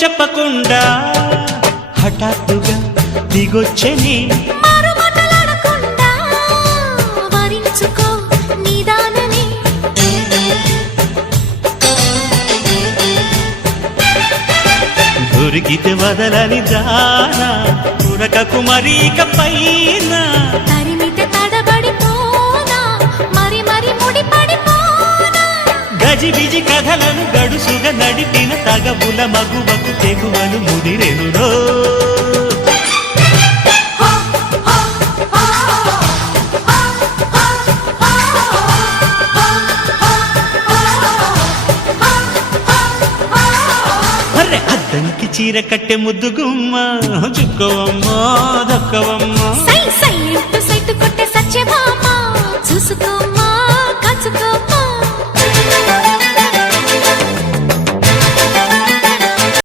చెప్పకుండా హఠాత్తుగా దిగొచ్చని దొరికితే వదలని దానా ఉరకకు మరీక పైన తరిమితే తడబడిపోనా మరి మరి ముడిపడిపోనా గజిబిజి కథలను గడుసుగా నడిపిన తగవుల మగువకు తెగువలు ముదిరెనురో అద్దంకి చీర కట్టె ముద్దు గుమ్మ చుక్కవమ్మా దక్కవమ్మా సై సై అంటూ సైటు కొట్టే సత్యభామ చూసుకోమ్మా